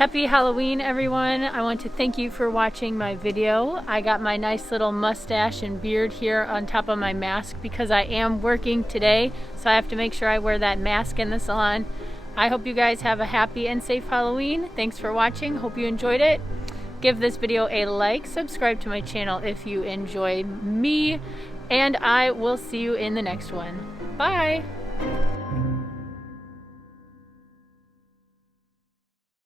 Happy Halloween, everyone. I want to thank you for watching my video. I got my nice little mustache and beard here on top of my mask because I am working today, so I have to make sure I wear that mask in the salon. I hope you guys have a happy and safe Halloween. Thanks for watching. Hope you enjoyed it. Give this video a like, subscribe to my channel if you enjoyed me, and I will see you in the next one. Bye!